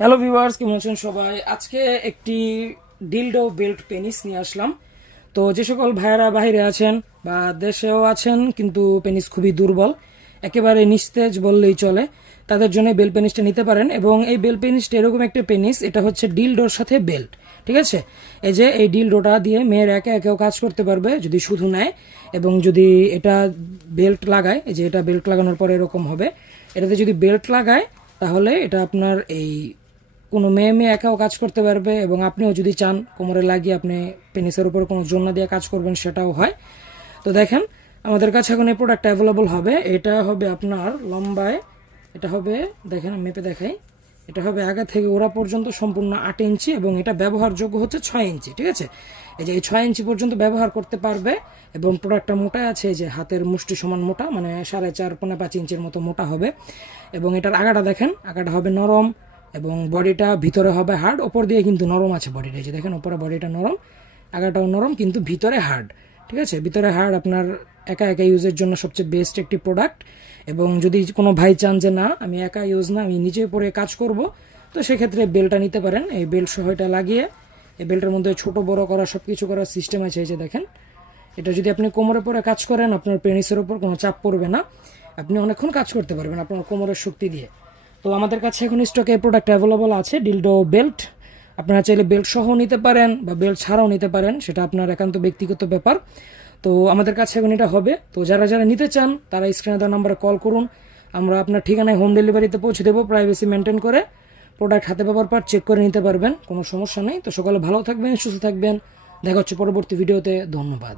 Hello viewers, কেমন আছেন সবাই? আজকে একটি ডিলডো বেল্ট পেনিস নিয়ে আসলাম। তো যে সকল ভাইয়েরা বাইরে আছেন বা দেশেও আছেন কিন্তু পেনিস খুবই দুর্বল, একেবারে নিস্তেজ বললেই চলে, তাদের জন্য বেল্ট পেনিসটা নিতে পারেন। এবং এই বেল্ট পেনিসটা এরকম একটা পেনিস, এটা হচ্ছে ডিলডোর সাথে বেল্ট, ঠিক আছে? এই যে এই ডিলডোটা দিয়ে মেয়ের একে একেও কাজ করতে পারবে যদি শুধু নেয়, এবং যদি এটা বেল্ট লাগায়, এই যে এটা বেল্ট লাগানোর পরে এরকম হবে। এটাতে যদি বেল্ট লাগায় তাহলে এটা আপনার এই কোনো মেয়ে মেয়ে একাও কাজ করতে পারবে, এবং আপনিও যদি চান কোমরে লাগিয়ে আপনি পেনিসের উপর কোনো জোড়না দিয়ে কাজ করবেন সেটাও হয়। তো দেখেন, আমাদের কাছে এখন এই প্রোডাক্টটা অ্যাভেলেবল হবে। এটা হবে আপনার লম্বায়, এটা হবে, দেখেন আমি মেপে দেখাই, এটা হবে আগা থেকে ওরা পর্যন্ত সম্পূর্ণ 8 ইঞ্চি, এবং এটা ব্যবহারযোগ্য হচ্ছে 6 ইঞ্চি, ঠিক আছে? এই যে এই 6 ইঞ্চি পর্যন্ত ব্যবহার করতে পারবে। এবং প্রোডাক্টটা মোটা আছে, এই যে হাতের মুষ্টি সমান মোটা, মানে 4.5-5 ইঞ্চির মতো মোটা হবে। এবং এটার আগাটা দেখেন, আগাটা হবে নরম, এবং বডিটা ভিতরে হবে হার্ড, ওপর দিয়ে কিন্তু নরম আছে বডিটা, যে দেখেন ওপরে বডিটা নরম, আগাটাও নরম, কিন্তু ভিতরে হার্ড, ঠিক আছে? ভিতরে হার্ড, আপনার একা একা ইউজের জন্য সবচেয়ে বেস্ট একটি প্রোডাক্ট। এবং যদি কোনো ভাই চান যে না আমি একা ইউজ না, আমি নিজে পরে কাজ করব, তো সেক্ষেত্রে বেল্টটা নিতে পারেন। এই বেল্ট সহ এটা লাগিয়ে, এই বেল্টের মধ্যে ছোট বড় করা সব কিছু করার সিস্টেম আছে। এই যে দেখেন, এটা যদি আপনি কোমরে পরে কাজ করেন, আপনার পেনিসের উপর কোনো চাপ পড়বে না, আপনি অনেকক্ষণ কাজ করতে পারবেন আপনার কোমরের শক্তি দিয়ে। তো আমাদের কাছে এখন স্টকে প্রোডাক্ট অ্যাভেলেবল আছে, ডিলডো বেল্ট। আপনারা চাইলে বেল্ট সহ নিতে পারেন বা বেল্ট ছাড়াও নিতে পারেন, সেটা আপনার একান্ত ব্যক্তিগত ব্যাপার। তো আমাদের কাছে এখন এটা হবে। তো যারা যারা নিতে চান তারা স্ক্রিনে দেওয়া নাম্বারে কল করুন, আমরা আপনার ঠিকানায় হোম ডেলিভারিতে পৌঁছে দেবো, প্রাইভেসি মেনটেন করে। প্রোডাক্ট হাতে পাওয়ার পর চেক করে নিতে পারবেন, কোনো সমস্যা নেই। তো সকলে ভালো থাকবেন, সুস্থ থাকবেন, দেখা হচ্ছে পরবর্তী ভিডিওতে। ধন্যবাদ।